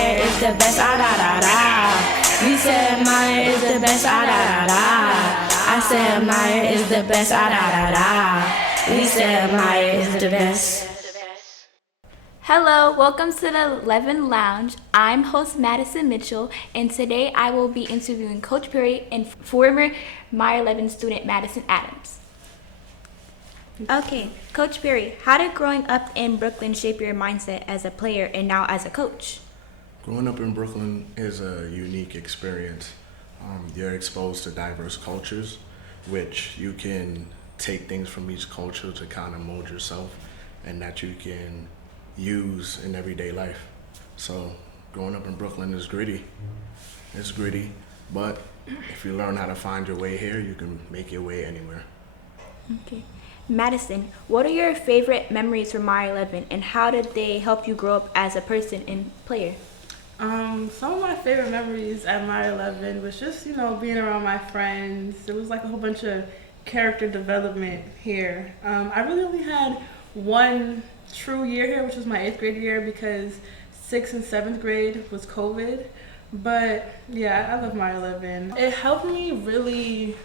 Meyer is the best, ah da da da. We said Meyer is the best, ah da da da. I said Meyer is the best, ah da da da. We said Meyer is the best. Hello, welcome to the Levin Lounge. I'm host Madison Mitchell, and today I will be interviewing Coach Perry and former Meyer Levin student Madison Adams. Okay, Coach Perry, how did growing up in Brooklyn shape your mindset as a player and now as a coach? Growing up in Brooklyn is a unique experience. You're exposed to diverse cultures, which you can take things from each culture to kind of mold yourself, and that you can use in everyday life. So growing up in Brooklyn is gritty. It's gritty, but if you learn how to find your way here, you can make your way anywhere. Okay. Madison, what are your favorite memories from Meyer Levin, and how did they help you grow up as a person and player? Some of my favorite memories at Meyer Levin was just, being around my friends. It was like a whole bunch of character development here. I really only had one true year here, which was my 8th grade year, because 6th and 7th grade was COVID. But yeah, I love Meyer Levin. It helped me really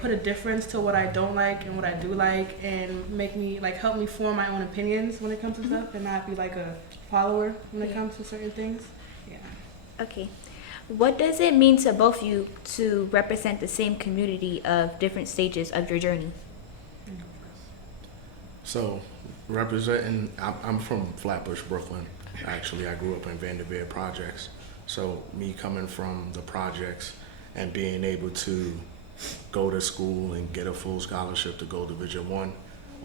put a difference to what I don't like and what I do like, and make me help me form my own opinions when it comes to stuff, and not be like a follower when it comes to certain things. Yeah. Okay. What does it mean to both of you to represent the same community of different stages of your journey? So representing, I'm from Flatbush, Brooklyn. Actually, I grew up in Vanderveer Projects. So me coming from the projects and being able to go to school and get a full scholarship to go to Division I,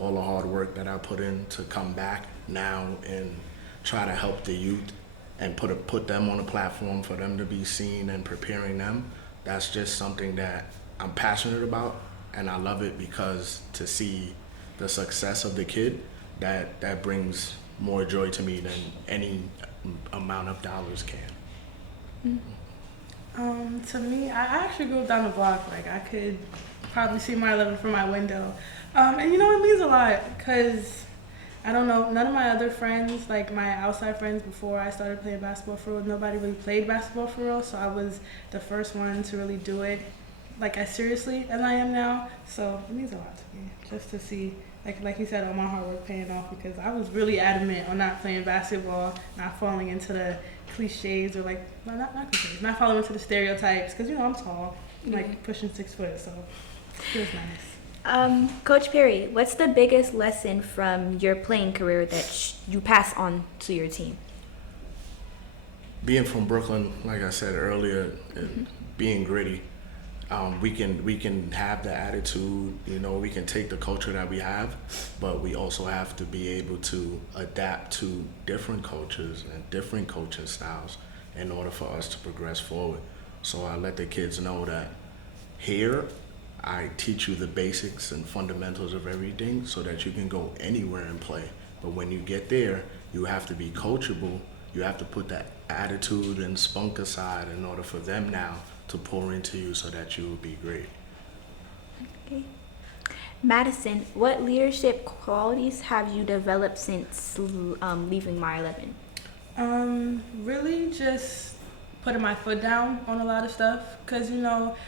all the hard work that I put in to come back now and try to help the youth and put them on a platform for them to be seen and preparing them, that's just something that I'm passionate about, and I love it because to see the success of the kid, that brings more joy to me than any amount of dollars can. To me, I actually grew up down the block. I could probably see Meyer Levin from my window. And it means a lot, because I don't know, none of my other friends, my outside friends before I started playing basketball for real, nobody really played basketball for real, so I was the first one to really do it as seriously as I am now. So it means a lot to me, just to see, like you said, all my hard work paying off, because I was really adamant on not playing basketball, not falling into the cliches, or not cliches, not falling into the stereotypes, because I'm tall, pushing 6 foot, so it feels nice. Coach Perry, what's the biggest lesson from your playing career that you pass on to your team? Being from Brooklyn, like I said earlier, being gritty, we can have the attitude, we can take the culture that we have, but we also have to be able to adapt to different cultures and different coaching styles in order for us to progress forward. So I let the kids know that here, I teach you the basics and fundamentals of everything so that you can go anywhere and play. But when you get there, you have to be coachable. You have to put that attitude and spunk aside in order for them now to pour into you so that you will be great. Okay. Madison, what leadership qualities have you developed since leaving Meyer Levin? Really just putting my foot down on a lot of stuff, because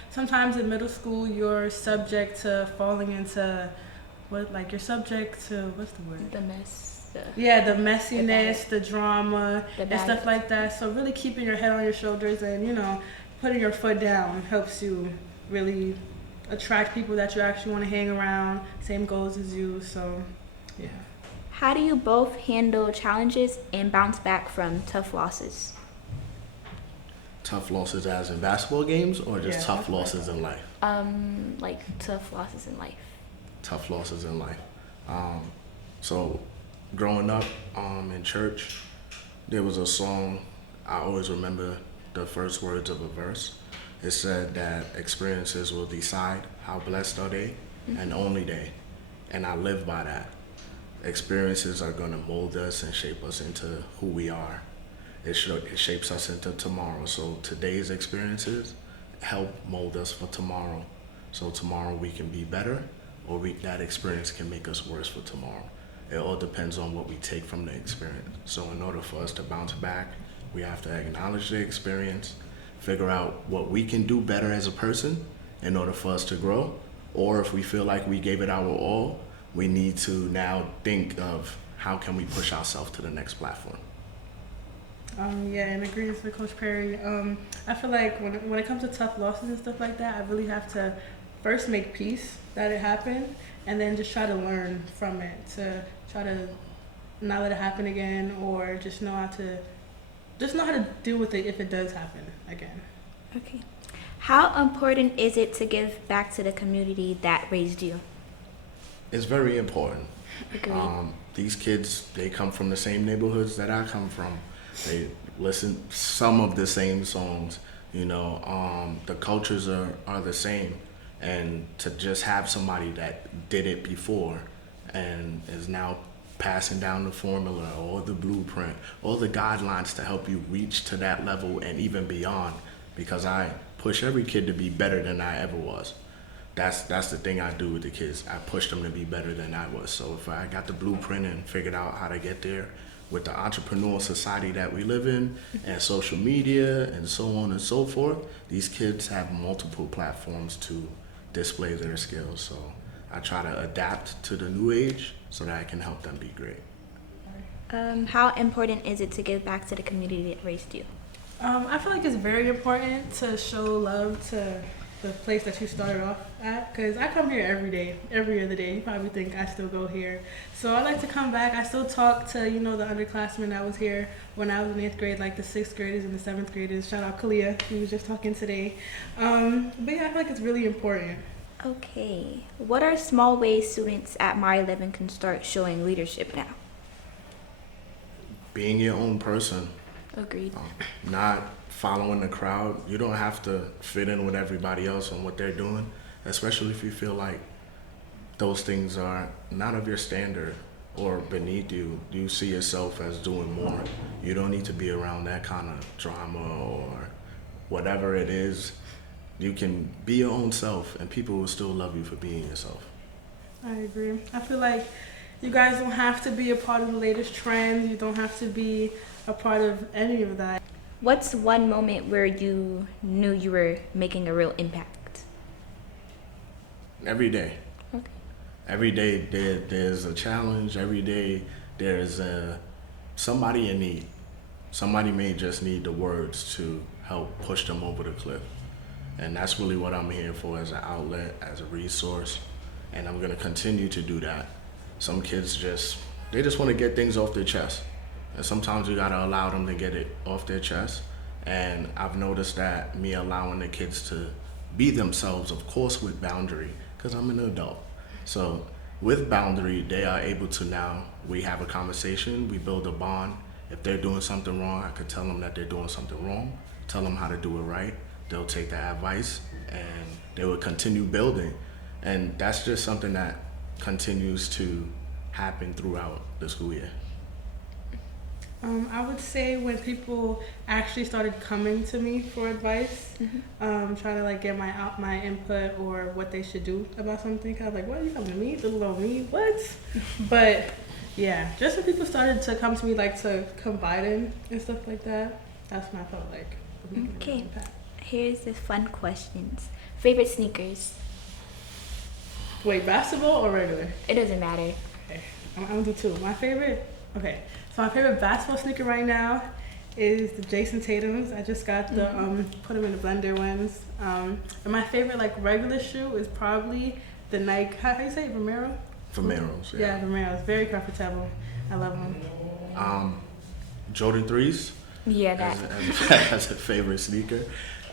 sometimes in middle school you're subject to falling into what's the word? The mess. The messiness, the drama, and stuff like that. So really keeping your head on your shoulders and putting your foot down helps you really attract people that you actually want to hang around, same goals as you. So yeah. How do you both handle challenges and bounce back from tough losses? Tough losses as in basketball games, or just tough losses in life? Tough losses in life. Tough losses in life. So growing up in church, there was a song, I always remember the first words of a verse. It said that experiences will decide how blessed are they, and only they. And I live by that. Experiences are gonna mold us and shape us into who we are. It shapes us into tomorrow. So today's experiences help mold us for tomorrow. So tomorrow we can be better, or that experience can make us worse for tomorrow. It all depends on what we take from the experience. So in order for us to bounce back We have to acknowledge the experience, figure out what we can do better as a person in order for us to grow. Or if we feel like we gave it our all, we need to now think of how can we push ourselves to the next platform. Yeah, in agreement with Coach Perry. I feel like when it comes to tough losses and stuff like that, I really have to first make peace that it happened, and then just try to learn from it, to try to not let it happen again, or just know how to deal with it if it does happen again. Okay. How important is it to give back to the community that raised you? It's very important. Agreed. These kids, they come from the same neighborhoods that I come from. They listen some of the same songs, the cultures are the same. And to just have somebody that did it before and is now passing down the formula or the blueprint or the guidelines to help you reach to that level and even beyond, because I push every kid to be better than I ever was. That's the thing I do with the kids. I push them to be better than I was. So if I got the blueprint and figured out how to get there with the entrepreneurial society that we live in and social media and so on and so forth, these kids have multiple platforms to display their skills. So I try to adapt to the new age so that I can help them be great. How important is it to give back to the community that raised you? I feel like it's very important to show love to the place that you started off at, because I come here every day, every other day. You probably think I still go here. So I like to come back. I still talk to, the underclassmen that was here when I was in 8th grade, like the 6th graders and the 7th graders. Shout out Kalia, we was just talking today. But yeah, I feel like it's really important. Okay. What are small ways students at Meyer Levin can start showing leadership now? Being your own person. Agreed. Not following the crowd. You don't have to fit in with everybody else on what they're doing, especially if you feel like those things are not of your standard or beneath you. You see yourself as doing more. You don't need to be around that kind of drama or whatever it is. You can be your own self and people will still love you for being yourself. I agree. I feel like you guys don't have to be a part of the latest trends. You don't have to be a part of any of that. What's one moment where you knew you were making a real impact? Every day. Okay. Every day there's a challenge. Every day there's somebody in need. Somebody may just need the words to help push them over the cliff. And that's really what I'm here for, as an outlet, as a resource. And I'm gonna continue to do that. Some kids just want to get things off their chest. And sometimes you gotta allow them to get it off their chest. And I've noticed that me allowing the kids to be themselves, of course with boundary, because I'm an adult. So with boundary, they are able to now, we have a conversation, we build a bond. If they're doing something wrong, I could tell them that they're doing something wrong, tell them how to do it right. They'll take that advice and they will continue building. And that's just something that continues to happen throughout the school year. I would say when people actually started coming to me for advice, trying to get my input or what they should do about something. Kind of like, what are you coming to me? Little old me? What? But yeah, just when people started to come to me to confide in and stuff like that, that's when I felt like it was making a real impact. Here's the fun questions. Favorite sneakers? Wait, basketball or regular? It doesn't matter. Okay, I'm gonna do two. My favorite. Okay. So my favorite basketball sneaker right now is the Jason Tatum's. I just got the put them in the blender ones. And my favorite regular shoe is probably the Nike. How you say it? Vomero? Vomeros, Yeah, Vomeros. Very comfortable. I love them. Jordan 3s. Yeah, that. As a favorite sneaker.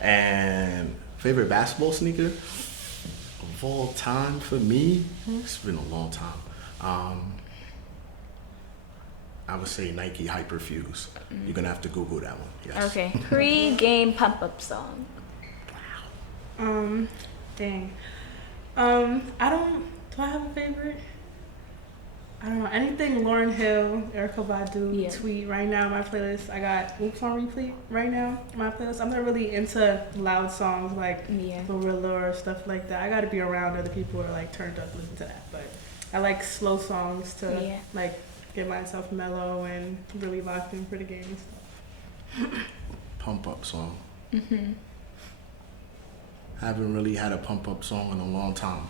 And favorite basketball sneaker of all time for me, it's been a long time. I would say Nike Hyperfuse. You're gonna have to Google that one. Yes. Okay. Pre-game pump-up song. Dang. Do I have a favorite? I don't know. Anything Lauryn Hill, Erykah Badu, Tweet. Right now, my playlist, I got Oops on repeat right now. My playlist. I'm not really into loud songs like Gorilla or stuff like that. I got to be around other people who are turned up listening to that. But I like slow songs to get myself mellow and really locked in for the game and stuff. pump up song. Haven't really had a pump up song in a long time.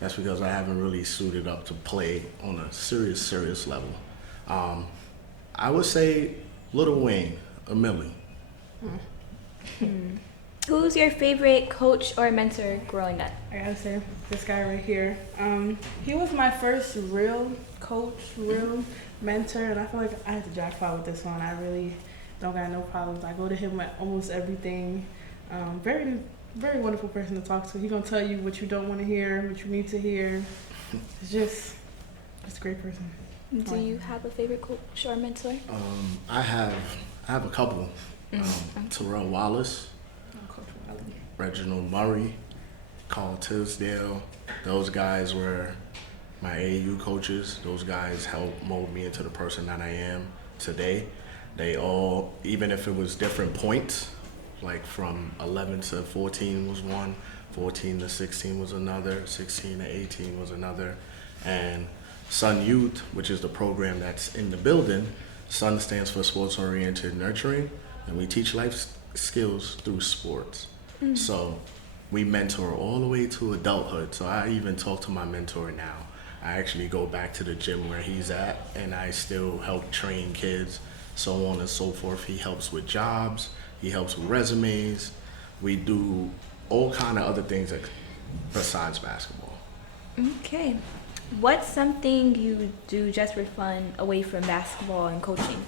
That's because I haven't really suited up to play on a serious level. I would say Lil Wayne, a Millie. Who's your favorite coach or mentor growing up? I gotta say, this guy right here. He was my first real coach, real mentor, and I feel like I had to jackpot with this one. I really don't got no problems. I go to him with almost everything. Very, very wonderful person to talk to. He's gonna tell you what you don't want to hear, what you need to hear. It's just a great person. Do you have a favorite coach or mentor? I have a couple. Terrell Wallace, Reginald Murray, Carl Tisdale. Those guys were my AAU coaches. Those guys helped mold me into the person that I am today. They all, even if it was different points, like from 11 to 14 was one, 14 to 16 was another, 16 to 18 was another. And Sun Youth, which is the program that's in the building, Sun stands for Sports Oriented Nurturing, and we teach life skills through sports. So we mentor all the way to adulthood. So I even talk to my mentor now. I actually go back to the gym where he's at, and I still help train kids, so on and so forth. He helps with jobs. He helps with resumes. We do all kind of other things besides basketball. Okay. What's something you do just for fun away from basketball and coaching?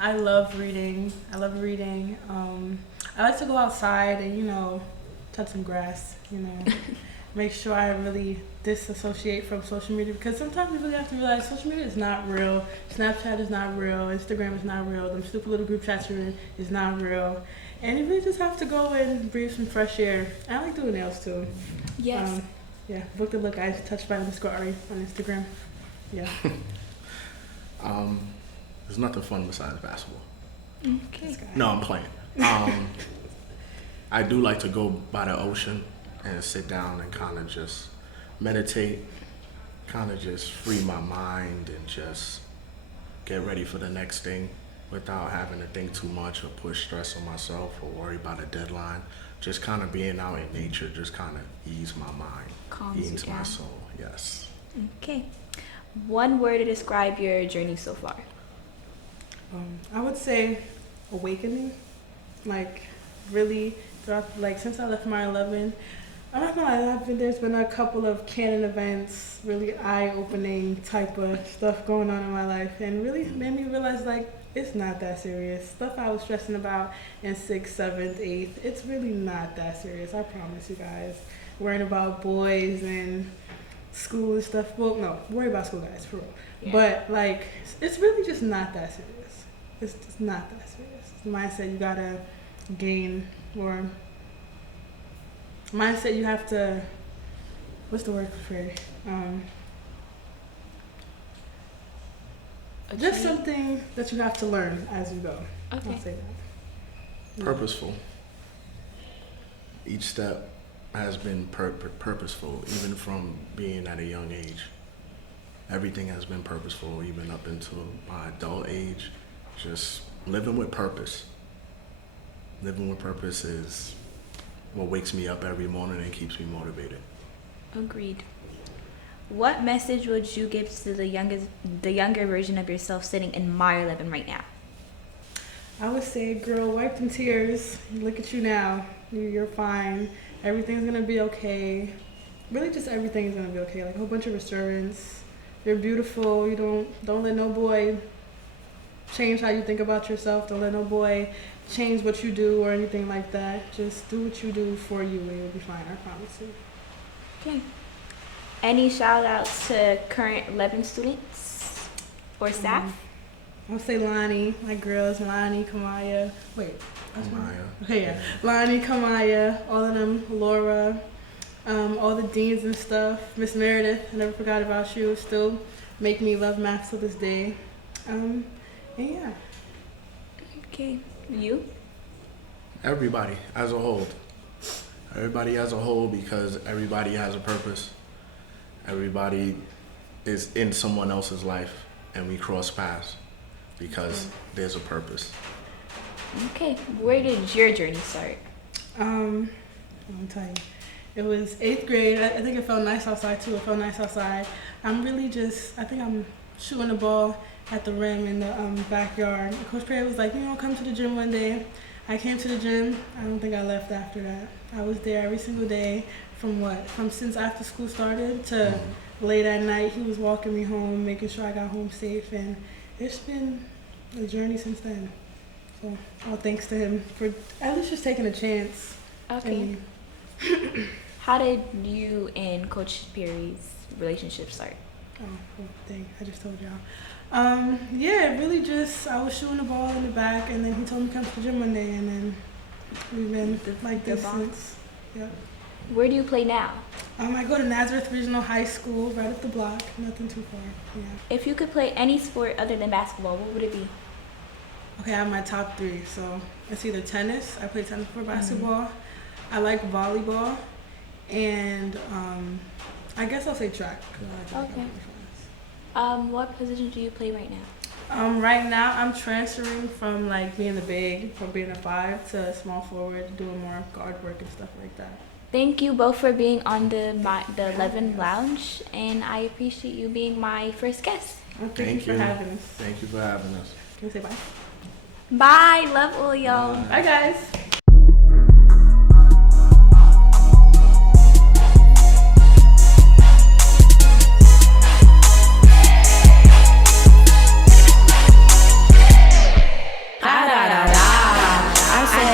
I love reading. I like to go outside and, touch some grass, make sure I really disassociate from social media, because sometimes you really have to realize social media is not real. Snapchat is not real. Instagram is not real. Them stupid little group chats you're in is not real. And you really just have to go and breathe some fresh air. I like doing nails too. Yes. Yeah, book the look guys, touched by Ari on Instagram. Yeah. There's nothing fun besides basketball. Okay. No, I'm playing. I do like to go by the ocean and sit down and kind of just meditate, kind of just free my mind and just get ready for the next thing without having to think too much or push stress on myself or worry about a deadline. Just kind of being out in nature just kind of ease my mind, ease my soul. Yes. Okay. One word to describe your journey so far. I would say awakening. Really, throughout, since I left Meyer 11, I'm not gonna lie, there's been a couple of canon events, really eye-opening type of stuff going on in my life, and really made me realize, it's not that serious. Stuff I was stressing about in 6th, 7th, 8th, it's really not that serious, I promise you guys. Worrying about boys and school and stuff, well, no, worry about school guys, for real. Yeah. But, it's really just not that serious. It's just not that serious. The mindset you gotta gain, or mindset you have to, what's the word for it? Just something that you have to learn as you go. Okay. I'll say that. Purposeful. Each step has been purposeful, even from being at a young age. Everything has been purposeful, even up until my adult age. Just living with purpose. Living with purpose is what wakes me up every morning and keeps me motivated. Agreed. What message would you give to the younger version of yourself sitting in Meyer 11 right now? I would say, girl, wipe them tears. Look at you now. You're fine. Everything's gonna be okay. Really, just everything is gonna be okay. A whole bunch of reassurance. You're beautiful. You don't let no boy change how you think about yourself. Don't let no boy change what you do or anything like that. Just do what you do for you and you'll be fine, I promise you. Okay. Any shout outs to current Levin students or staff? I would say Lonnie, my girls, Lonnie, Kamaya. Wait, that's Maya. Okay, yeah. Lonnie, Kamaya, all of them, Laura, all the deans and stuff. Miss Meredith, I never forgot about you. Still make me love math to this day. And yeah. Okay. You? Everybody as a whole. Everybody as a whole, because everybody has a purpose. Everybody is in someone else's life, and we cross paths because there's a purpose. Okay, where did your journey start? I'll tell you. It was 8th grade. I think it felt nice outside too. It felt nice outside. I think I'm shooting the ball at the rim in the backyard. Coach Perry was like, come to the gym one day. I came to the gym. I don't think I left after that. I was there every single day from since after school started to late at night. He was walking me home, making sure I got home safe, and it's been a journey since then. So all thanks to him for at least just taking a chance. Okay. How did you and Coach Perry's relationship start? Oh, dang, I just told y'all. Yeah, really just, I was shooting the ball in the back, and then he told me to come to the gym one day, and then we've been like this since. Yeah. Where do you play now? I go to Nazareth High School, right up the block, nothing too far. Yeah. If you could play any sport other than basketball, what would it be? Okay, I have my top 3. So it's either tennis. I play tennis for basketball. I like volleyball, and I guess I'll say track. 'Cause I like track. Okay. What position do you play right now? Right now I'm transferring from being the big, from being a 5 to small forward, doing more guard work and stuff like that. Thank you both for being on the Levin Lounge, and I appreciate you being my first guest. Well, thank you for having us. Thank you for having us. Can we say bye? Bye. Love all y'all. Bye, guys.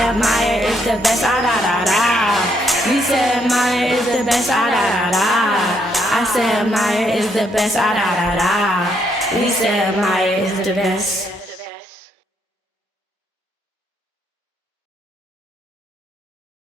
Meyer is the best, We said Meyer is the best, I said Meyer is the best, We said Meyer is the best.